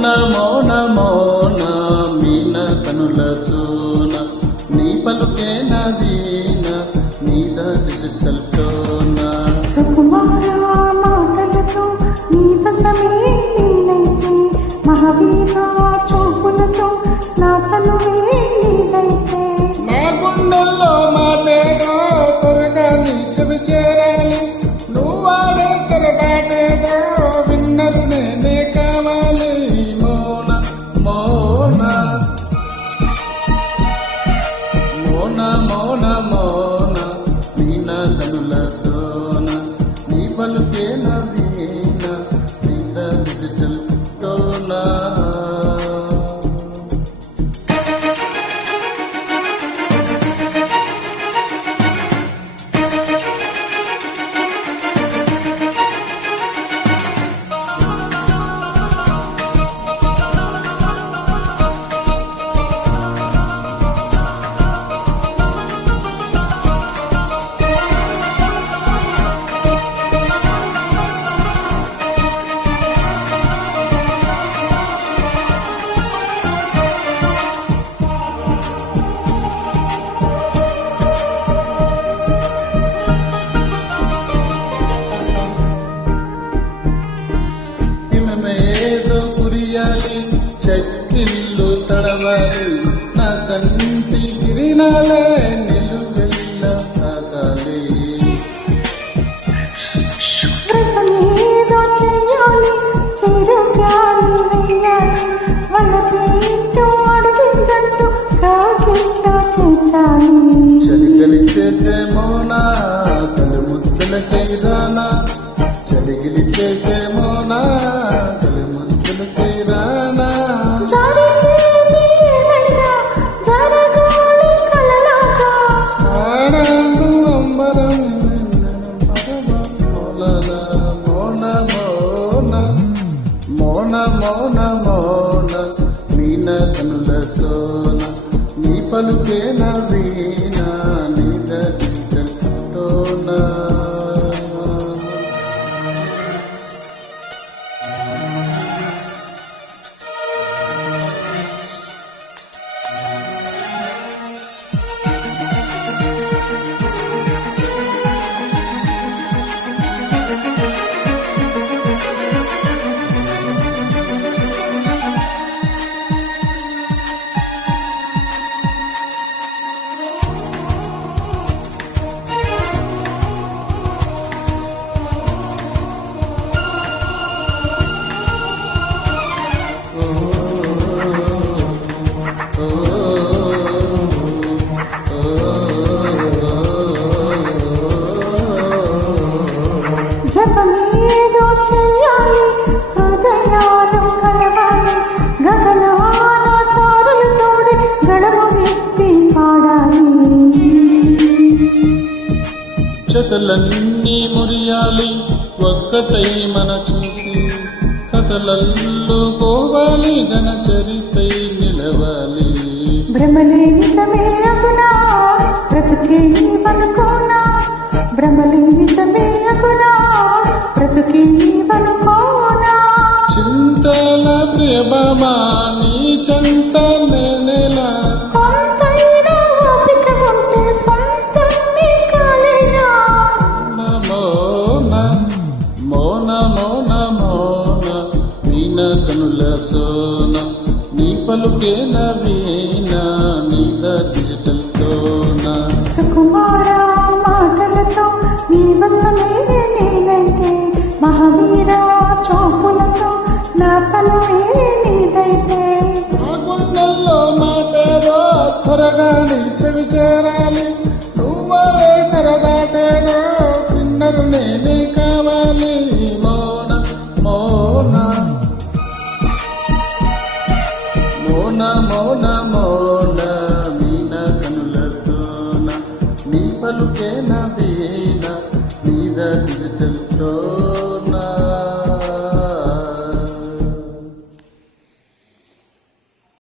మోన మోన మోన మీన కనుల సోన నీ పలుకే నవీన నీద డిజిటల్ టోన సుకుమార మాటలతో నీ వశమే నేనైతే మహావీర చూపులతో నా తనువే నీదైతే నా గుండెల్లో మాటేదో త్వరగా నీ చెవి చేరాలి నువ్వాడే సరదాటేదో విన్నరు నేనే కావాలి మోన మోన మోన మోన మోన మీన కనుల సోన నీ పలుకే నవీన నీద డిజిటల్ టోనా ఏదో కురియాలి చక్కిళ్ళు తడవాలి నా కంటి గిరినాలే నిలువెల్ల తాకాలి వ్రతమేదో చెయ్యాలి చిరుగాలి వెయ్యాలి వనకేంటో అడిగిందంటూ కాకింట చేర్చాలి చలిగలి చేసే మోనా తలు ముద్దులకై రానా చలిగిలి చేసే మోనా తలు ముద్దులకై రానా జరిగేది ఏమైనా జరగాలి కలలాగా ఆనందం అంబరం నిన్నను మరవపోలనా మోన మోన మోన మోన మోన మీన కనుల సోన నీ పలుకే నవీన నీద డిజిటల్ టోనా జపమేదో చెయ్యాలి హృదయాలు కలవాలి గగనాన తారలు తోడి గడవ ఎత్తి పాడాలి చెతలన్నీ మురియాలి ఒక్కటై మన చూసి కథలల్లో పోవాలి ఘన చరితై నిలవాలి భ్రమలే నిజమే అగునా బ్రతుకే నీవనుకోనా భ్రమలే నిజమే అగునా బ్రతుకే నీవనుకోనా చింతల ప్రియభమా నీ చెంత నేనెలా కొంతైనా ఓపిక ఉంటే సొంతం నీ కాలేనా మోన మోన మోన మోన మీన కనుల సోన నీ పలుకే నవీన నీద డిజిటల్ టోనా సుకుమార మాటలతో నీ వశమే నేనైతే మహావీర చూపులతో నా తలవే నీదైతే ఆ గుండెల్లో మాటేదో త్వరగా నీ చెవి చేరాలి నువ్వే సరదాటేదో విన్నరు నేనే కావాలి మోన మోన మోన మోన మోన మీన కనుల సోన నీ పలుకే నవీన నీద డిజిటల్